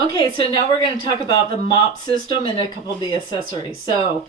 Okay, so now we're going to talk about the mop system and a couple of the accessories. So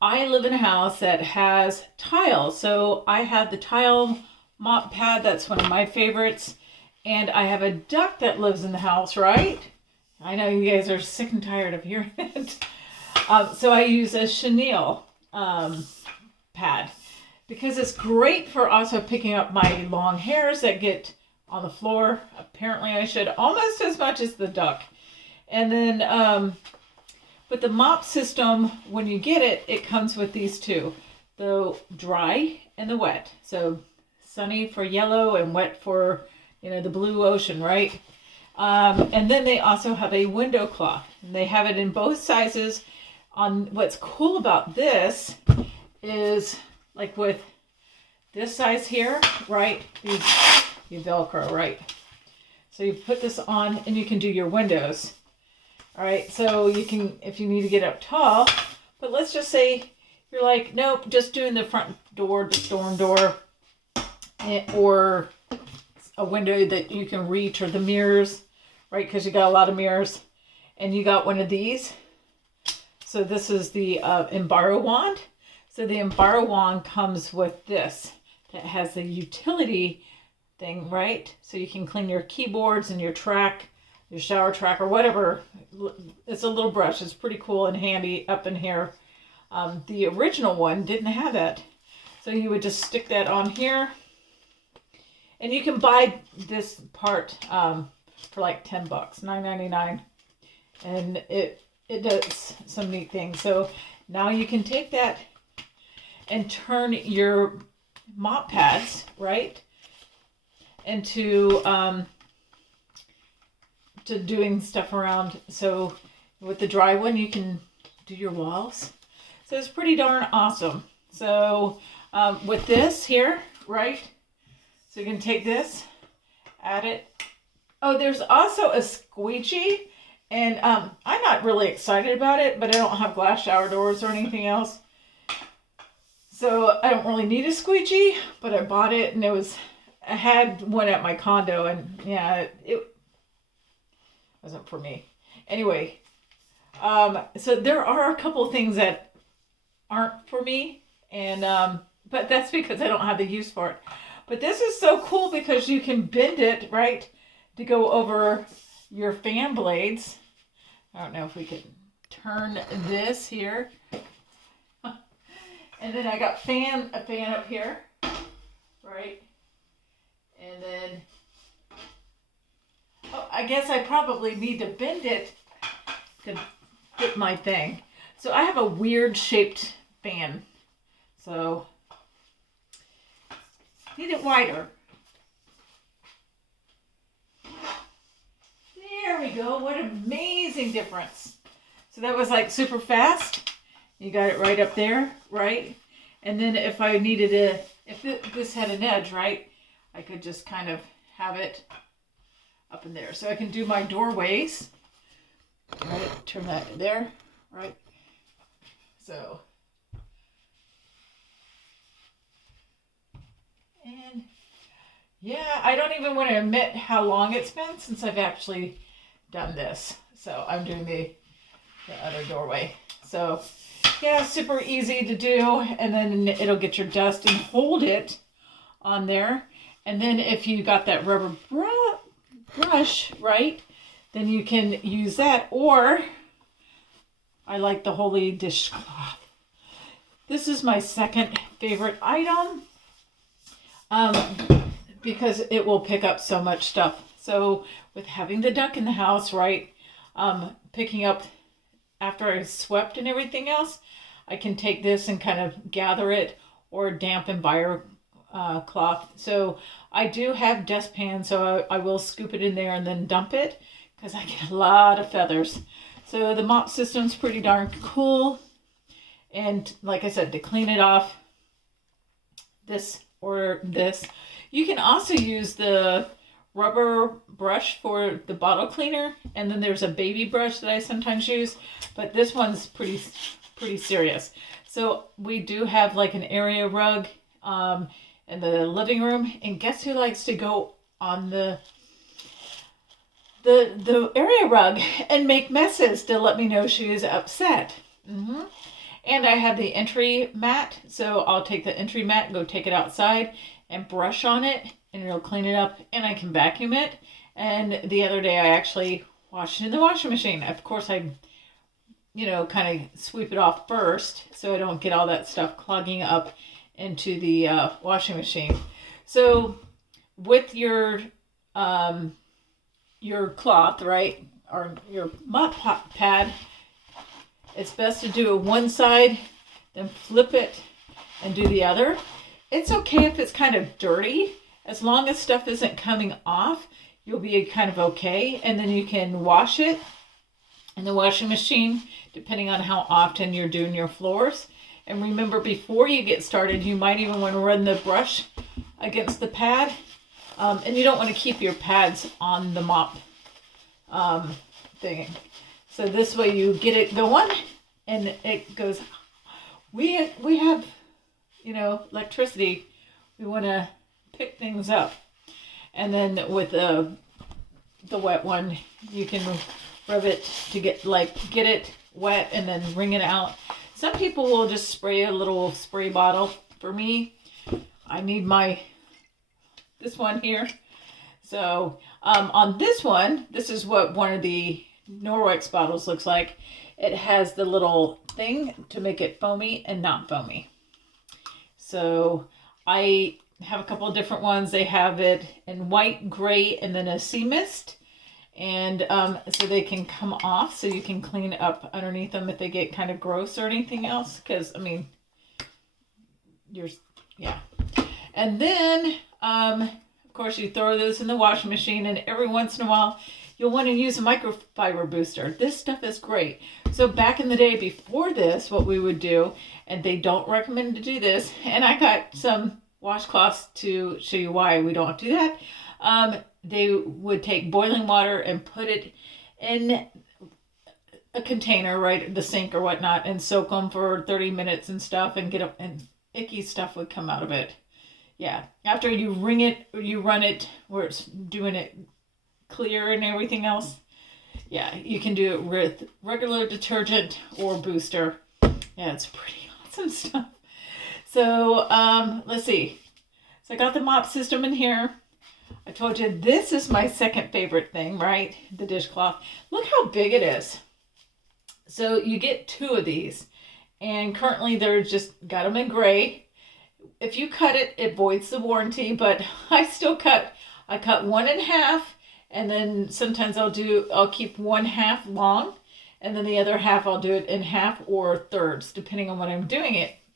I live in a house that has tile. So I have the tile mop pad. That's one of my favorites. And I have a duck that lives in the house, right? I know you guys are sick and tired of hearing it. So I use a chenille pad because it's great for also picking up my long hairs that get on the floor. Apparently I should almost as much as the duck. And then with the mop system, when you get it, it comes with these two, the dry and the wet. So sunny for yellow and wet for, the blue ocean, right? And then they also have a window cloth. And they have it in both sizes. What's cool about this is like with this size here, right? You Velcro, right? So you put this on and you can do your windows. All right, so you can, if you need to get up tall, but let's just say you're like, nope, just doing the front door, the storm door, or a window that you can reach, or the mirrors, right? Because you got a lot of mirrors, and you got one of these. So this is the Enviro Wand. So the Enviro Wand comes with this that has the utility thing, right? So you can clean your keyboards and your shower track or whatever. It's a little brush. It's pretty cool and handy up in here. The original one didn't have that. So you would just stick that on here. And you can buy this part for like $10, $9.99. And it does some neat things. So now you can take that and turn your mop pads, right, into to doing stuff around. So with the dry one, you can do your walls. So it's pretty darn awesome. So with this here, right, so you can take this, add it. Oh, there's also a squeegee, and I'm not really excited about it, but I don't have glass shower doors or anything else. So I don't really need a squeegee, but I bought it, and I had one at my condo, and yeah, it wasn't for me. Anyway, so there are a couple things that aren't for me, and but that's because I don't have the use for it. But this is so cool because you can bend it, right, to go over your fan blades. I don't know if we can turn this here. And then I got a fan up here, right? And then, I guess I probably need to bend it to fit my thing. So I have a weird shaped fan. So need it wider. There we go. What an amazing difference. So that was like super fast. You got it right up there, right? And then if I needed if this had an edge, right, I could just kind of have it up in there. So I can do my doorways, right? Turn that there, right? So, and yeah, I don't even want to admit how long it's been since I've actually done this. So I'm doing the other doorway. So yeah, super easy to do. And then it'll get your dust and hold it on there. And then if you got that rubber brush, right, then you can use that. Or I like the holy dishcloth. This is my second favorite item because it will pick up so much stuff. So with having the duck in the house, right, picking up after I swept and everything else, I can take this and kind of gather it, or damp Enviro cloth. So I do have dustpan, so I will scoop it in there and then dump it because I get a lot of feathers. So the mop system's pretty darn cool. And like I said, to clean it off, this or this. You can also use the rubber brush for the bottle cleaner, and then there's a baby brush that I sometimes use, but this one's pretty serious. So we do have like an area rug in the living room, and guess who likes to go on the the area rug and make messes to let me know she is upset. And I have the entry mat, so I'll take the entry mat and go take it outside and brush on it, and it'll clean it up, and I can vacuum it. And the other day I actually washed it in the washing machine. Of course, I, kind of sweep it off first so I don't get all that stuff clogging up into the washing machine. So with your cloth, right, or your mop pad, it's best to do one side, then flip it and do the other. It's okay if it's kind of dirty. As long as stuff isn't coming off, you'll be kind of okay. And then you can wash it in the washing machine, depending on how often you're doing your floors. And remember, before you get started, you might even want to run the brush against the pad. And you don't want to keep your pads on the mop thing. So this way you get it going and it goes. We have, electricity. We want to pick things up. And then with the wet one, you can rub it to get it wet and then wring it out. Some people will just spray a little spray bottle. For me, I need this one here. So on this one, this is what one of the Norwex bottles looks like. It has the little thing to make it foamy and not foamy. So I have a couple of different ones. They have it in white, gray, and then a sea mist. And so they can come off, so you can clean up underneath them if they get kind of gross or anything else. Because, yeah. And then, of course, you throw those in the washing machine, and every once in a while, you'll want to use a microfiber booster. This stuff is great. So back in the day before this, what we would do, and they don't recommend to do this, and I got some washcloths to show you why we don't do that. They would take boiling water and put it in a container, right, the sink or whatnot, and soak them for 30 minutes and stuff, and get them, and icky stuff would come out of it. Yeah, after you wring it, or you run it where it's doing it clear and everything else. Yeah, you can do it with regular detergent or booster. Yeah, it's pretty awesome stuff. So, let's see. So I got the mop system in here. I told you this is my second favorite thing, right? The dishcloth. Look how big it is. So you get 2 of these. And currently they're just got them in gray. If you cut it, it voids the warranty, but I still cut. I cut one in half, and then sometimes I'll keep one half long, and then the other half I'll do it in half or thirds, depending on what I'm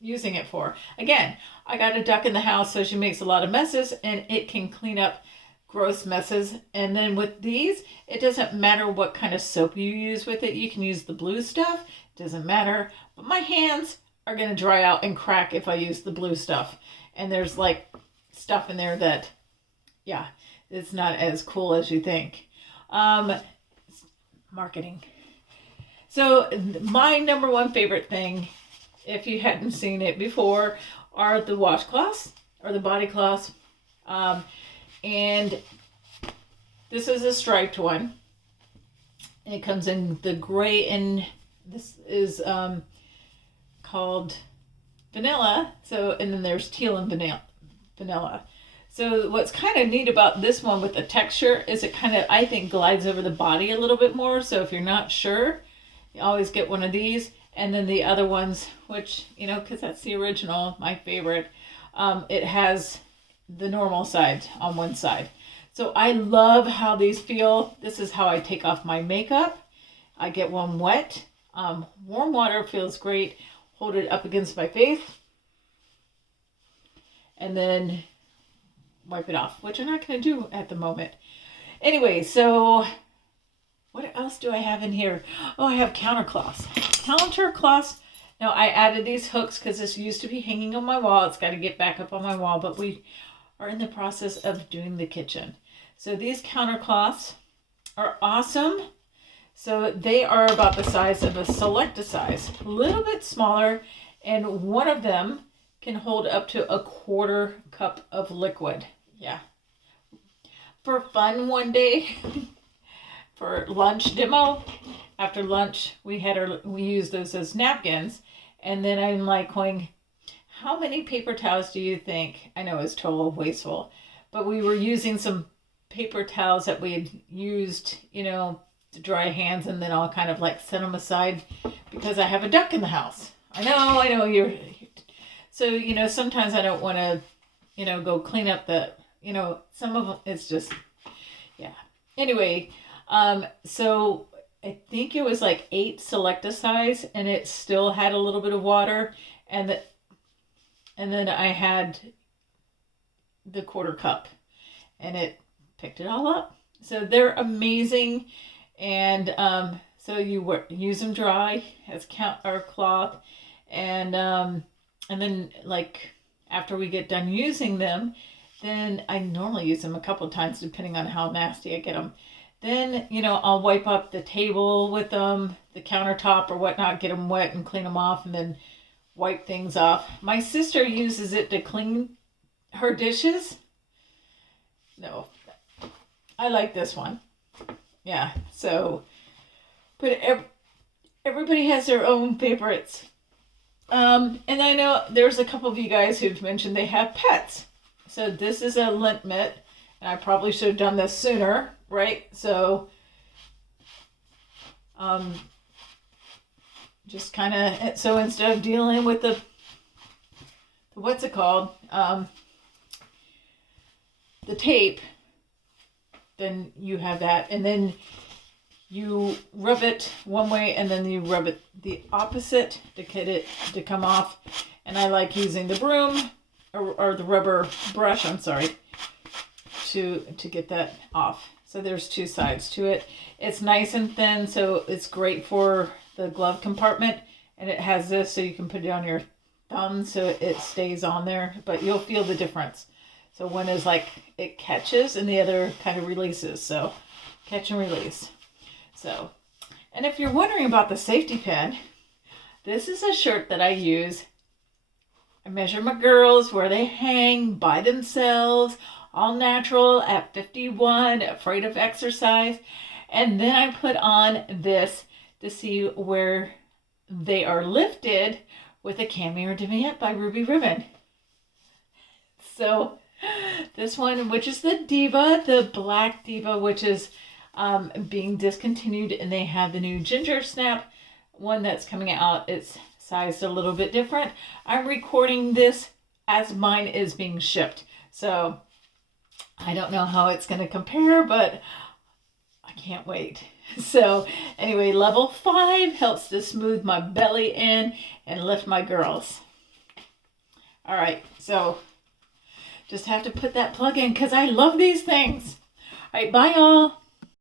using it for. Again, I got a duck in the house, so she makes a lot of messes, and it can clean up gross messes. And then with these, it doesn't matter what kind of soap you use with it. You can use the blue stuff. It doesn't matter. But my hands are going to dry out and crack if I use the blue stuff. And there's stuff in there that, yeah, it's not as cool as you think. Marketing. So my number one favorite thing, if you hadn't seen it before, are the washcloths or the body cloths. And this is a striped one. It comes in the gray, and this is called vanilla. So, and then there's teal and vanilla. So what's kind of neat about this one with the texture is it kind of, I think, glides over the body a little bit more. So if you're not sure, you always get one of these. And then the other ones, which, because that's the original, my favorite, it has the normal side on one side. So I love how these feel. This is how I take off my makeup. I get one wet. Warm water feels great. Hold it up against my face. And then wipe it off, which I'm not going to do at the moment. Anyway, so what else do I have in here? Oh, I have countercloths. Countercloths. Now, I added these hooks because this used to be hanging on my wall. It's got to get back up on my wall, but we are in the process of doing the kitchen. So these countercloths are awesome. So they are about the size of a Select-A-Size, a little bit smaller, and one of them can hold up to 1/4 cup of liquid. Yeah. For fun one day, for lunch demo. After lunch, we used those as napkins. And then I'm like going, how many paper towels do you think? I know it's total wasteful, but we were using some paper towels that we had used, to dry hands, and then I'll kind of like set them aside because I have a duck in the house. I know you're so, sometimes I don't want to, go clean up some of them. It's just, yeah. Anyway, so I think it was like 8 Selecta size, and it still had a little bit of water, and then I had the 1/4 cup, and it picked it all up. So they're amazing, and so you use them dry as counter cloth, and then like after we get done using them, then I normally use them a couple of times depending on how nasty I get them. Then, I'll wipe up the table with them, the countertop or whatnot, get them wet and clean them off, and then wipe things off. My sister uses it to clean her dishes. No, I like this one. Yeah, so, but everybody has their own favorites. And I know there's a couple of you guys who've mentioned they have pets. So this is a lint mitt, and I probably should have done this sooner, right? So, just kind of, so instead of dealing with the what's it called, the tape, then you have that, and then you rub it one way, and then you rub it the opposite to get it to come off. And I like using the broom or the rubber brush, I'm sorry, to get that off. So there's 2 sides to it. It's nice and thin, so it's great for the glove compartment. And it has this, so you can put it on your thumb, so it stays on there. But you'll feel the difference. So one is like it catches, and the other kind of releases. So catch and release. So, and if you're wondering about the safety pin, this is a shirt that I use. I measure my girls where they hang by themselves, all natural at 51, afraid of exercise. And then I put on this to see where they are lifted with a Cami or Demand by Ruby Ribbon. So this one, which is the Diva, the black Diva, which is being discontinued, and they have the new Ginger Snap one that's coming out. It's sized a little bit different. I'm recording this as mine is being shipped, so I don't know how it's going to compare, but I can't wait. So anyway, level 5 helps to smooth my belly in and lift my girls. All right, so just have to put that plug in because I love these things. All right, bye y'all.